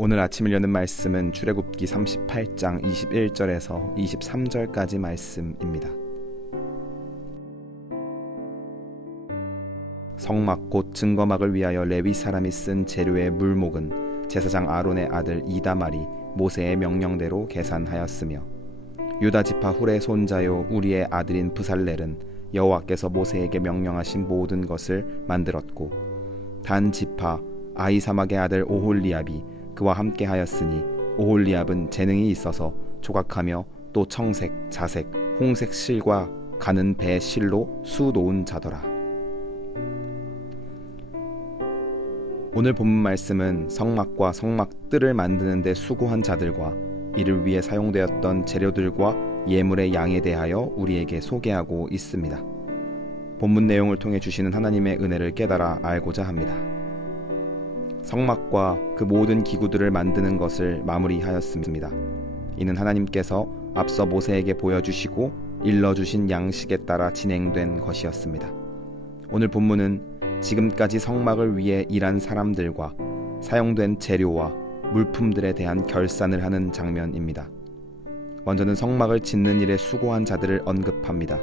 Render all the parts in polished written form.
오늘 아침을 여는 말씀은 출애굽기 38장 21절에서 23절까지 말씀입니다. 성막 곧 증거막을 위하여 레위 사람이 쓴 재료의 물목은 제사장 아론의 아들 이다말이 모세의 명령대로 계산하였으며 유다 지파 훌의 손자요 우리의 아들인 브살렐은 여호와께서 모세에게 명령하신 모든 것을 만들었고 단 지파 아히사막의 아들 오홀리압이 그와 함께 하였으니 오홀리압은 재능이 있어서 조각하며 또 청색, 자색, 홍색 실과 가는 배 실로 수 놓은 자더라. 오늘 본문 말씀은 성막과 성막 뜰을 만드는 데 수고한 자들과 이를 위해 사용되었던 재료들과 예물의 양에 대하여 우리에게 소개하고 있습니다. 본문 내용을 통해 주시는 하나님의 은혜를 깨달아 알고자 합니다. 성막과 그 모든 기구들을 만드는 것을 마무리하였습니다. 이는 하나님께서 앞서 모세에게 보여주시고 일러주신 양식에 따라 진행된 것이었습니다. 오늘 본문은 지금까지 성막을 위해 일한 사람들과 사용된 재료와 물품들에 대한 결산을 하는 장면입니다. 먼저는 성막을 짓는 일에 수고한 자들을 언급합니다.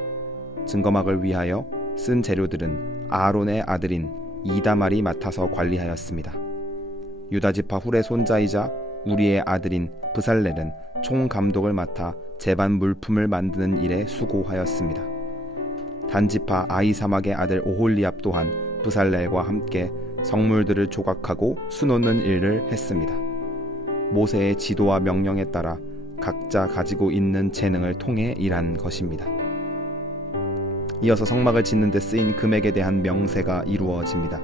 증거막을 위하여 쓴 재료들은 아론의 아들인 이다말이 맡아서 관리하였습니다. 유다지파 훌의 손자이자 우리의 아들인 브살렐은 총감독을 맡아 제반 물품을 만드는 일에 수고하였습니다. 단지파 아히사막의 아들 오홀리압 또한 브살렐과 함께 성물들을 조각하고 수놓는 일을 했습니다. 모세의 지도와 명령에 따라 각자 가지고 있는 재능을 통해 일한 것입니다. 이어서 성막을 짓는 데 쓰인 금액에 대한 명세가 이루어집니다.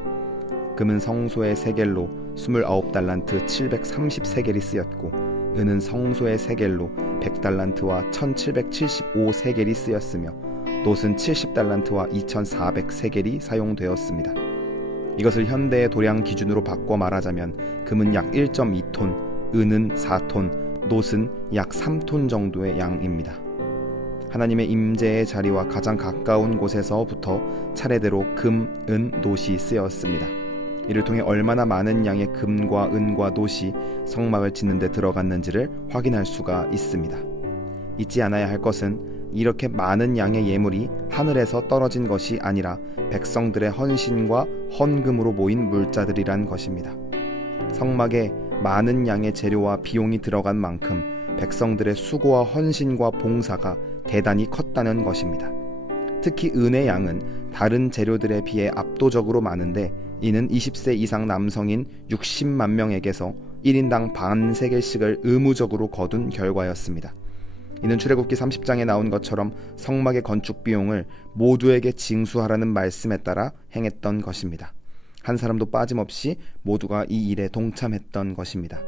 금은 성소의 세겔로 29달란트 730세겔이 쓰였고 은은 성소의 세겔로 100달란트와 1775세겔이 쓰였으며 놋은 70달란트와 2400세겔이 사용되었습니다. 이것을 현대의 도량 기준으로 바꿔 말하자면 금은 약 1.2톤, 은은 4톤, 놋은 약 3톤 정도의 양입니다. 하나님의 임재의 자리와 가장 가까운 곳에서부터 차례대로 금, 은, 놋이 쓰였습니다. 이를 통해 얼마나 많은 양의 금과 은과 놋이 성막을 짓는 데 들어갔는지를 확인할 수가 있습니다. 잊지 않아야 할 것은 이렇게 많은 양의 예물이 하늘에서 떨어진 것이 아니라 백성들의 헌신과 헌금으로 모인 물자들이란 것입니다. 성막에 많은 양의 재료와 비용이 들어간 만큼 백성들의 수고와 헌신과 봉사가 대단히 컸다는 것입니다. 특히 은의 양은 다른 재료들에 비해 압도적으로 많은데 이는 20세 이상 남성인 60만 명에게서 1인당 반 세겔씩을 의무적으로 거둔 결과였습니다. 이는 출애굽기 30장에 나온 것처럼 성막의 건축 비용을 모두에게 징수하라는 말씀에 따라 행했던 것입니다. 한 사람도 빠짐없이 모두가 이 일에 동참했던 것입니다.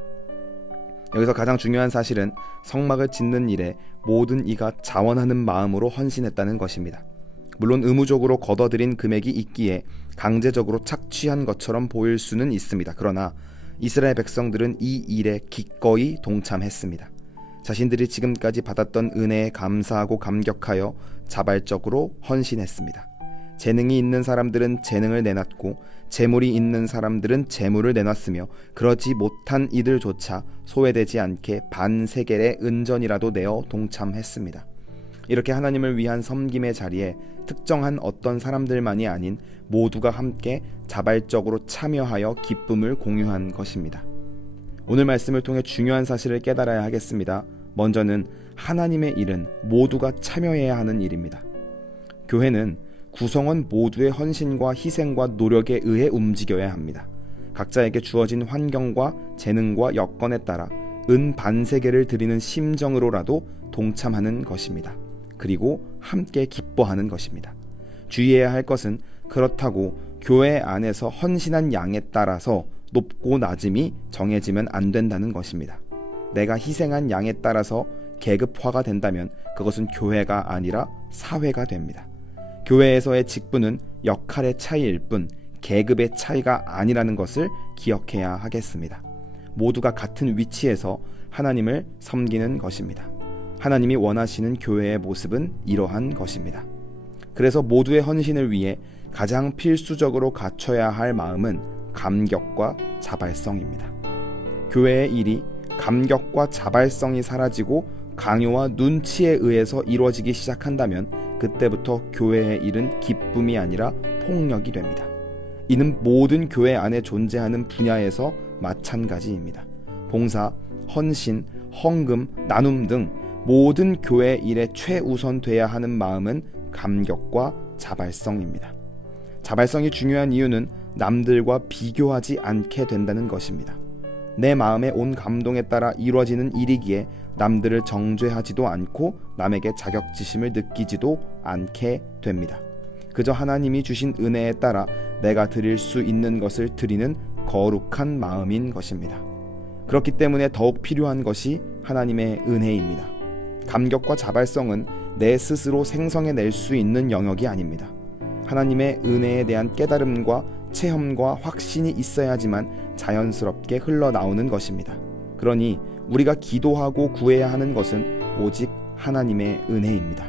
여기서 가장 중요한 사실은 성막을 짓는 일에 모든 이가 자원하는 마음으로 헌신했다는 것입니다. 물론 의무적으로 걷어들인 금액이 있기에 강제적으로 착취한 것처럼 보일 수는 있습니다. 그러나 이스라엘 백성들은 이 일에 기꺼이 동참했습니다. 자신들이 지금까지 받았던 은혜에 감사하고 감격하여 자발적으로 헌신했습니다. 재능이 있는 사람들은 재능을 내놨고 재물이 있는 사람들은 재물을 내놨으며 그러지 못한 이들조차 소외되지 않게 반 세겔의 은전이라도 내어 동참했습니다. 이렇게 하나님을 위한 섬김의 자리에 특정한 어떤 사람들만이 아닌 모두가 함께 자발적으로 참여하여 기쁨을 공유한 것입니다. 오늘 말씀을 통해 중요한 사실을 깨달아야 하겠습니다. 먼저는 하나님의 일은 모두가 참여해야 하는 일입니다. 교회는 구성원 모두의 헌신과 희생과 노력에 의해 움직여야 합니다. 각자에게 주어진 환경과 재능과 여건에 따라 은 반세겔을 드리는 심정으로라도 동참하는 것입니다. 그리고 함께 기뻐하는 것입니다. 주의해야 할 것은 그렇다고 교회 안에서 헌신한 양에 따라서 높고 낮음이 정해지면 안 된다는 것입니다. 내가 희생한 양에 따라서 계급화가 된다면 그것은 교회가 아니라 사회가 됩니다. 교회에서의 직분은 역할의 차이일 뿐 계급의 차이가 아니라는 것을 기억해야 하겠습니다. 모두가 같은 위치에서 하나님을 섬기는 것입니다. 하나님이 원하시는 교회의 모습은 이러한 것입니다. 그래서 모두의 헌신을 위해 가장 필수적으로 갖춰야 할 마음은 감격과 자발성입니다. 교회의 일이 감격과 자발성이 사라지고 강요와 눈치에 의해서 이루어지기 시작한다면 그때부터 교회의 일은 기쁨이 아니라 폭력이 됩니다. 이는 모든 교회 안에 존재하는 분야에서 마찬가지입니다. 봉사, 헌신, 헌금, 나눔 등 모든 교회 일에 최우선 돼야 하는 마음은 감격과 자발성입니다. 자발성이 중요한 이유는 남들과 비교하지 않게 된다는 것입니다. 내 마음의 온 감동에 따라 이루어지는 일이기에 남들을 정죄하지도 않고 남에게 자격지심을 느끼지도 않게 됩니다. 그저 하나님이 주신 은혜에 따라 내가 드릴 수 있는 것을 드리는 거룩한 마음인 것입니다. 그렇기 때문에 더욱 필요한 것이 하나님의 은혜입니다. 감격과 자발성은 내 스스로 생성해낼 수 있는 영역이 아닙니다. 하나님의 은혜에 대한 깨달음과 체험과 확신이 있어야지만 자연스럽게 흘러나오는 것입니다. 그러니 우리가 기도하고 구해야 하는 것은 오직 하나님의 은혜입니다.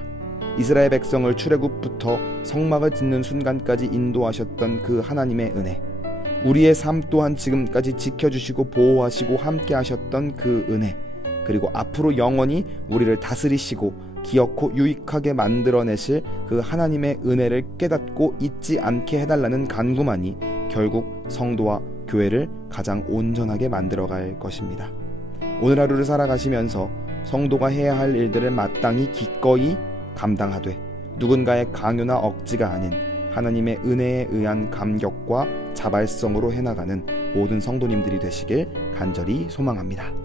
이스라엘 백성을 출애굽부터 성막을 짓는 순간까지 인도하셨던 그 하나님의 은혜, 우리의 삶 또한 지금까지 지켜주시고 보호하시고 함께 하셨던 그 은혜, 그리고 앞으로 영원히 우리를 다스리시고 기어코 유익하게 만들어내실 그 하나님의 은혜를 깨닫고 잊지 않게 해달라는 간구만이 결국 성도와 교회를 가장 온전하게 만들어갈 것입니다. 오늘 하루를 살아가시면서 성도가 해야 할 일들을 마땅히 기꺼이 감당하되 누군가의 강요나 억지가 아닌 하나님의 은혜에 의한 감격과 자발성으로 해나가는 모든 성도님들이 되시길 간절히 소망합니다.